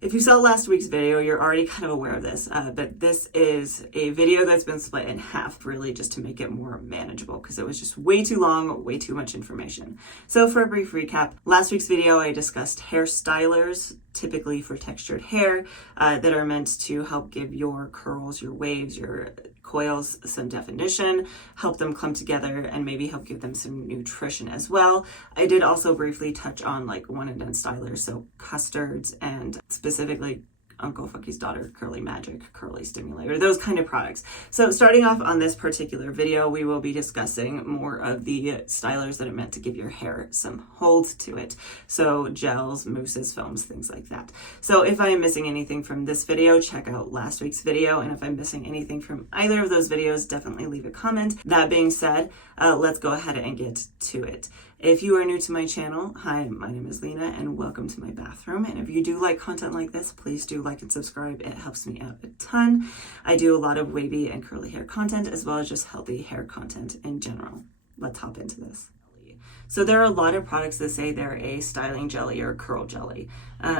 If you saw last week's video, you're already kind of aware of this, but this is a video that's been split in half, really just to make it more manageable because it was just way too long, way too much information. So for a brief recap, last week's video, I discussed hair stylers, typically for textured hair, that are meant to help give your curls, your waves, your coils some definition, help them clump together, and maybe help give them some nutrition as well. I did also briefly touch on like one and done stylers, so custards and specifically Uncle Fucky's Daughter Curly Magic Curly Stimulator, those kind of products. So starting off on this particular video, we will be discussing more of the stylers that are meant to give your hair some hold to it. So gels, mousses, foams, things like that. So if I am missing anything from this video, check out last week's video. And if I'm missing anything from either of those videos, definitely leave a comment. That being said, let's go ahead and get to it. If you are new to my channel, hi, my name is Lena and welcome to my bathroom. And if you do like content like this, please do like and subscribe. It helps me out a ton. I do a lot of wavy and curly hair content as well as just healthy hair content in general. Let's hop into this. So there are a lot of products that say they're a styling jelly or curl jelly.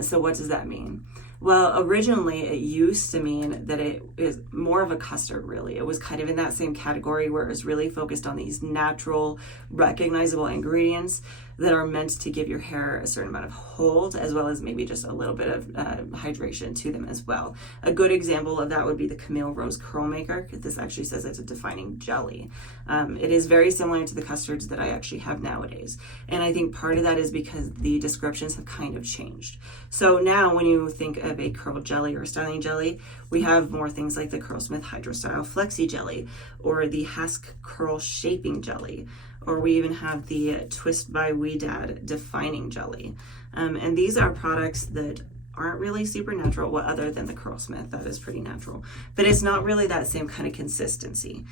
So what does that mean? Well, originally it used to mean that it is more of a custard, really. It was kind of in that same category where it was really focused on these natural, recognizable ingredients that are meant to give your hair a certain amount of hold, as well as maybe just a little bit of hydration to them as well. A good example of that would be the Camille Rose Curl Maker. This actually says it's a defining jelly. It is very similar to the custards that I actually have nowadays. And I think part of that is because the descriptions have kind of changed. So now when you think of a curl jelly or a styling jelly, we have more things like the Curlsmith Hydrostyle Flexi Jelly or the Hask Curl Shaping Jelly, or we even have the Twist by Weedad Defining Jelly. And these are products that aren't really super natural, well, other than the Curlsmith, that is pretty natural, but it's not really that same kind of consistency.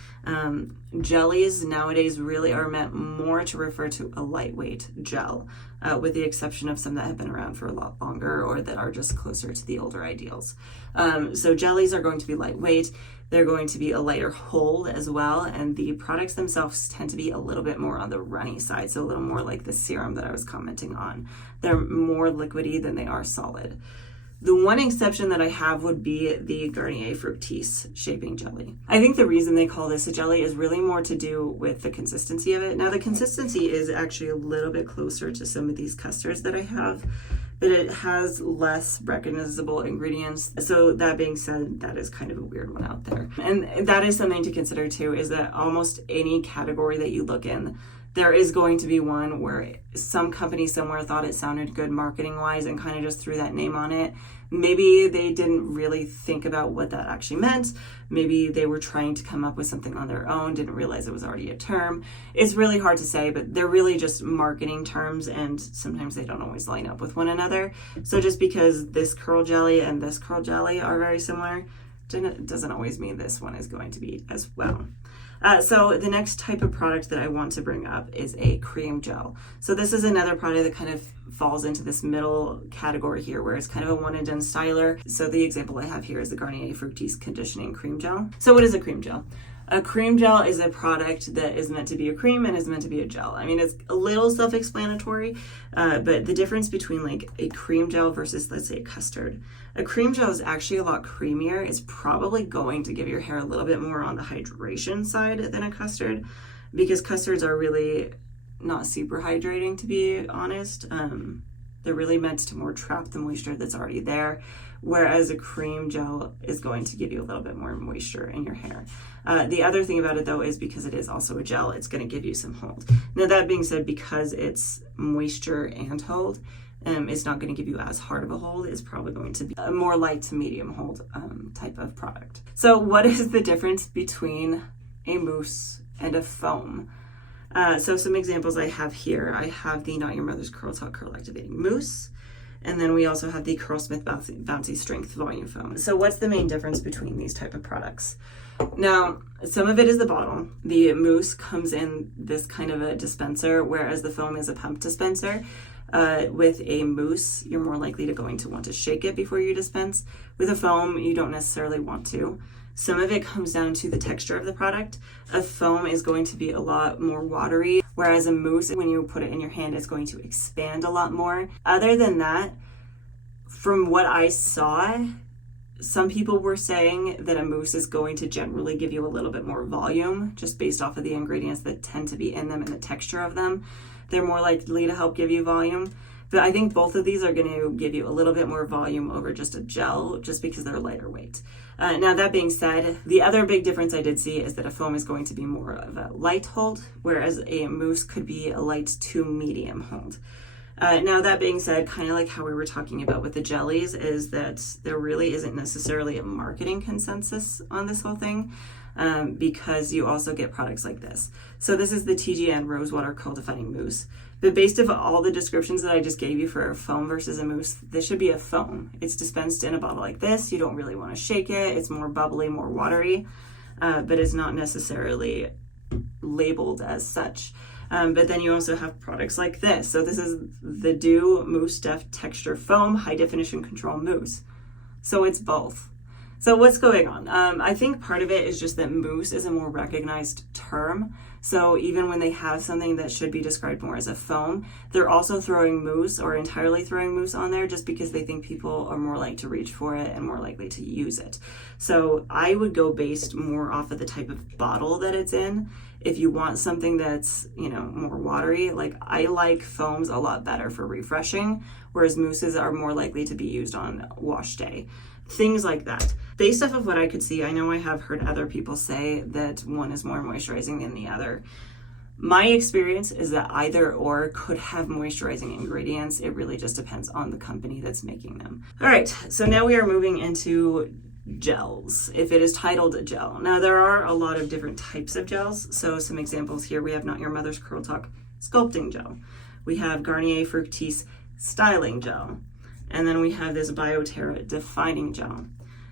Jellies nowadays really are meant more to refer to a lightweight gel, with the exception of some that have been around for a lot longer or that are just closer to the older ideals. So jellies are going to be lightweight. They're going to be a lighter hold as well, and the products themselves tend to be a little bit more on the runny side, so a little more like the serum that I was commenting on. They're more liquidy than they are solid. The one exception that I have would be the Garnier Fructis Shaping Jelly. I think the reason they call this a jelly is really more to do with the consistency of it. Now, the consistency is actually a little bit closer to some of these custards that I have, but it has less recognizable ingredients. So that being said, that is kind of a weird one out there. And that is something to consider too, is that almost any category that you look in, there is going to be one where some company somewhere thought it sounded good marketing wise and kind of just threw that name on it. Maybe they didn't really think about what that actually meant. Maybe they were trying to come up with something on their own, didn't realize it was already a term. It's really hard to say, but they're really just marketing terms and sometimes they don't always line up with one another. So just because this curl jelly and this curl jelly are very similar, doesn't always mean this one is going to be as well. So the next type of product that I want to bring up is a cream gel. So this is another product that kind of falls into this middle category here where it's kind of a one and done styler. So the example I have here is the Garnier Fructis Conditioning Cream Gel. So what is a cream gel? A cream gel is a product that is meant to be a cream and is meant to be a gel. I mean, it's a little self-explanatory, but the difference between like a cream gel versus, let's say, a custard. A cream gel is actually a lot creamier. It's probably going to give your hair a little bit more on the hydration side than a custard, because custards are really not super hydrating, to be honest. They're really meant to more trap the moisture that's already there, whereas a cream gel is going to give you a little bit more moisture in your hair. The other thing about it though is because it is also a gel, it's going to give you some hold. Now that being said, because it's moisture and hold, it's not going to give you as hard of a hold. It's probably going to be a more light to medium hold type of product. So what is the difference between a mousse and a foam? So some examples I have here. I have the Not Your Mother's Curl Talk Curl Activating Mousse. And then we also have the Curlsmith Bouncy Strength Volume Foam. So what's the main difference between these type of products? Now, some of it is the bottle. The mousse comes in this kind of a dispenser, whereas the foam is a pump dispenser. With a mousse, you're more likely to want to shake it before you dispense. With a foam, you don't necessarily want to. Some of it comes down to the texture of the product. A foam is going to be a lot more watery, whereas a mousse, when you put it in your hand, is going to expand a lot more. Other than that, from what I saw, some people were saying that a mousse is going to generally give you a little bit more volume just based off of the ingredients that tend to be in them and the texture of them. They're more likely to help give you volume. But I think both of these are going to give you a little bit more volume over just a gel, just because they're lighter weight. Now, that being said, the other big difference I did see is that a foam is going to be more of a light hold, whereas a mousse could be a light to medium hold. Now, that being said, kind of like how we were talking about with the jellies, is that there really isn't necessarily a marketing consensus on this whole thing, because you also get products like this. So this is the TGN Rosewater Curl Defining Mousse. But based on all the descriptions that I just gave you for a foam versus a mousse, this should be a foam. It's dispensed in a bottle like this. You don't really want to shake it. It's more bubbly, more watery, but it's not necessarily labeled as such. But then you also have products like this. So this is the Dew Mousse Def Texture Foam High Definition Control Mousse. So it's both. So what's going on? I think part of it is just that mousse is a more recognized term. So even when they have something that should be described more as a foam, they're also throwing mousse or entirely throwing mousse on there just because they think people are more likely to reach for it and more likely to use it. So I would go based more off of the type of bottle that it's in. If you want something that's, more watery, like I like foams a lot better for refreshing, whereas mousses are more likely to be used on wash day. Things like that. Based off of what I could see, I know I have heard other people say that one is more moisturizing than the other. My experience is that either or could have moisturizing ingredients. It really just depends on the company that's making them. All right, so now we are moving into gels, if it is titled a gel. Now, there are a lot of different types of gels. So some examples here, we have Not Your Mother's Curl Talk Sculpting Gel. We have Garnier Fructis Styling Gel. And then we have this BioTerra Defining Gel.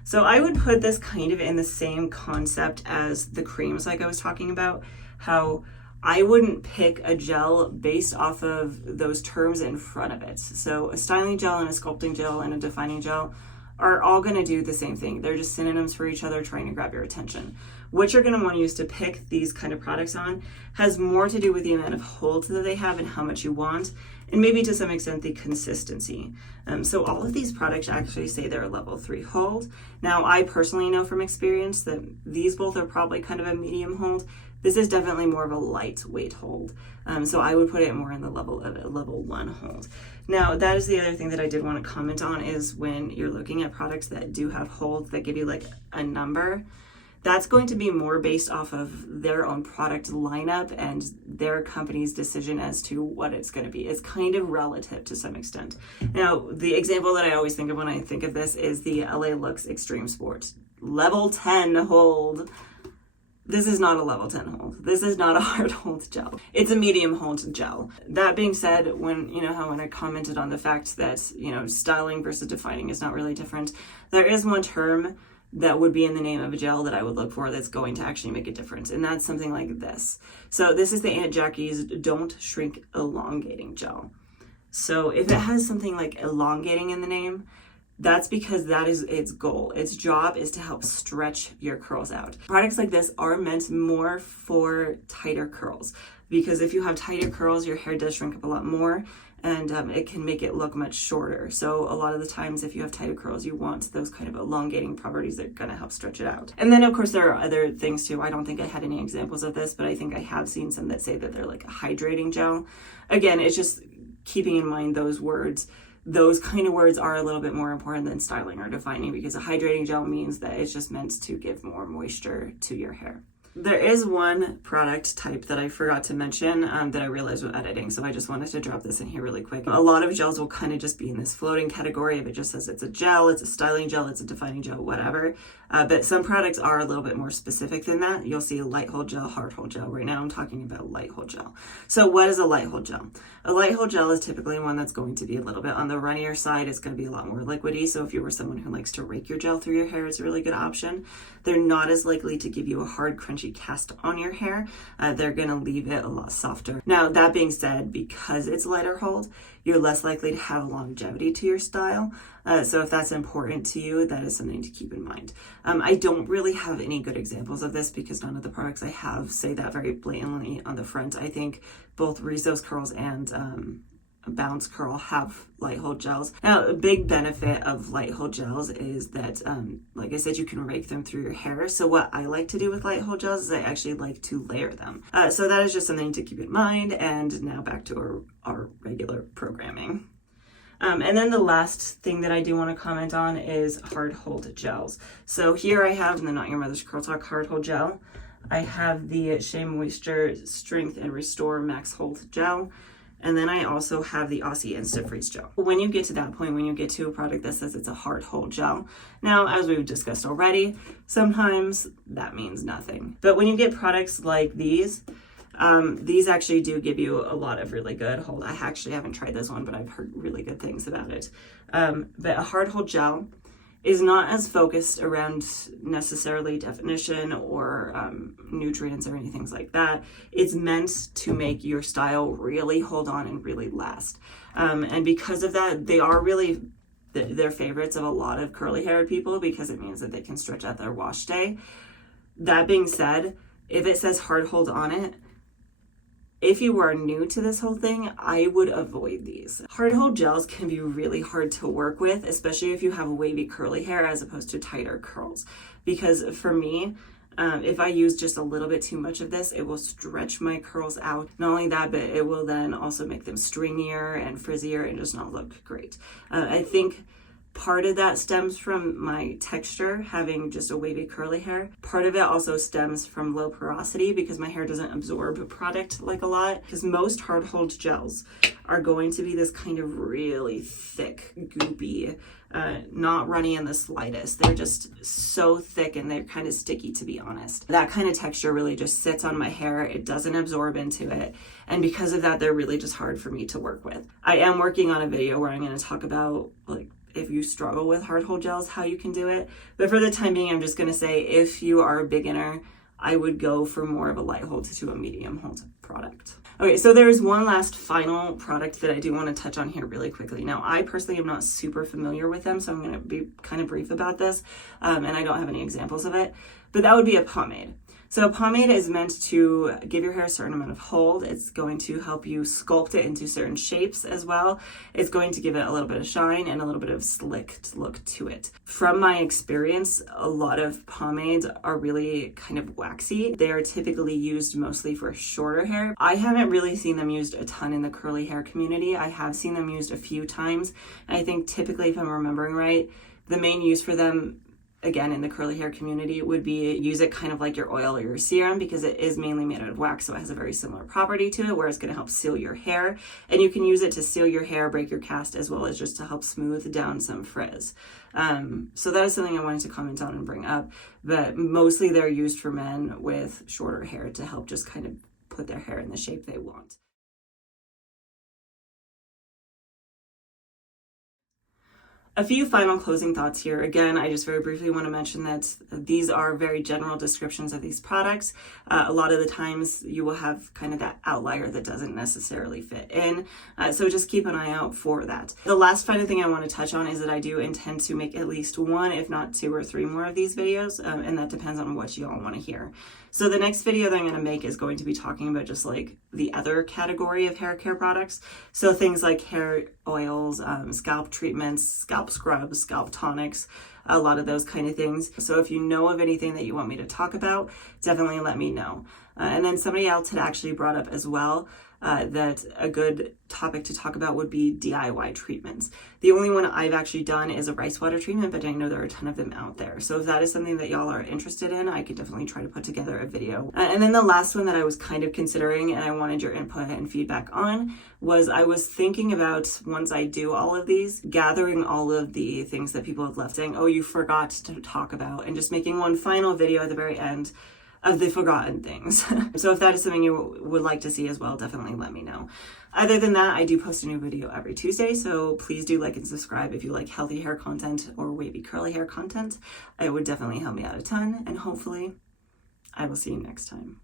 So I would put this kind of in the same concept as the creams like I was talking about, how I wouldn't pick a gel based off of those terms in front of it. So a styling gel and a sculpting gel and a defining gel are all going to do the same thing. They're just synonyms for each other, trying to grab your attention. What you're going to want to use to pick these kind of products on has more to do with the amount of hold that they have and how much you want, and maybe to some extent the consistency. So all of these products actually say they're a level 3 hold. Now, I personally know from experience that these both are probably kind of a medium hold. This is definitely more of a lightweight hold. So I would put it more in the level of a level 1 hold. Now, that is the other thing that I did want to comment on, is when you're looking at products that do have holds that give you like a number, that's going to be more based off of their own product lineup and their company's decision as to what it's going to be. It's kind of relative to some extent. Now, the example that I always think of when I think of this is the LA Looks Extreme Sport level 10 hold. This is not a level 10 hold. This is not a hard hold gel. It's a medium hold gel. That being said, when I commented on the fact that, styling versus defining is not really different, there is one term that would be in the name of a gel that I would look for that's going to actually make a difference. And that's something like this. So this is the Aunt Jackie's Don't Shrink Elongating Gel. So if it has something like elongating in the name, that's because that is its goal. Its job is to help stretch your curls out. Products like this are meant more for tighter curls, because if you have tighter curls, your hair does shrink up a lot more, and it can make it look much shorter. So a lot of the times, if you have tighter curls, you want those kind of elongating properties that are gonna help stretch it out. And then of course there are other things too. I don't think I had any examples of this, but I think I have seen some that say that they're like a hydrating gel. Again, it's just keeping in mind those words. Those kind of words are a little bit more important than styling or defining, because a hydrating gel means that it's just meant to give more moisture to your hair. There is one product type that I forgot to mention that I realized with editing, so I just wanted to drop this in here really quick. A lot of gels will kind of just be in this floating category if it just says it's a gel, it's a styling gel, it's a defining gel, whatever. But some products are a little bit more specific than that. You'll see light hold gel, hard hold gel. Right now I'm talking about light hold gel. So what is a light hold gel? A light hold gel is typically one that's going to be a little bit on the runnier side. It's going to be a lot more liquidy. So if you were someone who likes to rake your gel through your hair, it's a really good option. They're not as likely to give you a hard, crunchy cast on your hair. They're going to leave it a lot softer. Now, that being said, because it's lighter hold, you're less likely to have longevity to your style. So if that's important to you, that is something to keep in mind. I don't really have any good examples of this because none of the products I have say that very blatantly on the front. I think both Rizzo's Curls and bounce curl have light hold gels. Now, a big benefit of light hold gels is that, like I said, you can rake them through your hair. So what I like to do with light hold gels is I actually like to layer them. So that is just something to keep in mind. And now back to our regular programming. And then the last thing that I do want to comment on is hard hold gels. So here I have the Not Your Mother's Curl Talk hard hold gel. I have the Shea Moisture Strength and Restore Max Hold Gel. And then I also have the Aussie Insta Freeze Gel. When you get to that point, when you get to a product that says it's a hard hold gel, now, as we've discussed already, sometimes that means nothing. But when you get products like these actually do give you a lot of really good hold. I actually haven't tried this one, but I've heard really good things about it. But a hard hold gel is not as focused around necessarily definition or nutrients or anything like that. It's meant to make your style really hold on and really last. And because of that, they are really they're favorites of a lot of curly haired people because it means that they can stretch out their wash day. That being said, if it says hard hold on it, if you are new to this whole thing, I would avoid these. Hard hold gels can be really hard to work with, especially if you have wavy curly hair as opposed to tighter curls. Because for me, if I use just a little bit too much of this, it will stretch my curls out. Not only that, but it will then also make them stringier and frizzier and just not look great. I think part of that stems from my texture, having just a wavy curly hair. Part of it also stems from low porosity because my hair doesn't absorb product like a lot. Because most hard hold gels are going to be this kind of really thick, goopy, not runny in the slightest. They're just so thick and they're kind of sticky, to be honest. That kind of texture really just sits on my hair. It doesn't absorb into it. And because of that, they're really just hard for me to work with. I am working on a video where I'm going to talk about, like, if you struggle with hard hold gels, how you can do it. But for the time being, I'm just going to say if you are a beginner, I would go for more of a light hold to a medium hold product. Okay, so there's one last final product that I do want to touch on here really quickly. Now, I personally am not super familiar with them, so I'm going to be kind of brief about this, and I don't have any examples of it, but that would be a pomade. So a pomade is meant to give your hair a certain amount of hold. It's going to help you sculpt it into certain shapes as well. It's going to give it a little bit of shine and a little bit of slicked look to it. From my experience, a lot of pomades are really kind of waxy. They are typically used mostly for shorter hair. I haven't really seen them used a ton in the curly hair community. I have seen them used a few times. And I think typically, if I'm remembering right, the main use for them, again, in the curly hair community, would be use it kind of like your oil or your serum because it is mainly made out of wax, so it has a very similar property to it where it's going to help seal your hair. And you can use it to seal your hair, break your cast, as well as just to help smooth down some frizz. So that is something I wanted to comment on and bring up, but mostly they're used for men with shorter hair to help just kind of put their hair in the shape they want. A few final closing thoughts here. Again, I just very briefly want to mention that these are very general descriptions of these products. A lot of the times you will have kind of that outlier that doesn't necessarily fit in. So just keep an eye out for that. The last final thing I want to touch on is that I do intend to make at least one, if not 2 or 3 more of these videos. And that depends on what you all want to hear. So the next video that I'm going to make is going to be talking about just like the other category of hair care products. So things like hair oils, scalp treatments, scalp scrubs, scalp tonics, a lot of those kind of things. So if you know of anything that you want me to talk about, definitely let me know. And then somebody else had actually brought up as well that a good topic to talk about would be DIY treatments. The only one I've actually done is a rice water treatment, but I know there are a ton of them out there. So if that is something that y'all are interested in, I could definitely try to put together a video. And then the last one that I was kind of considering and I wanted your input and feedback on was I was thinking about, once I do all of these, gathering all of the things that people have left saying, oh, you forgot to talk about, and just making one final video at the very end of the forgotten things. So if that is something you would like to see as well, definitely let me know. Other than that, I do post a new video every Tuesday, so please do like and subscribe if you like healthy hair content or wavy curly hair content. It would definitely help me out a ton, and hopefully I will see you next time.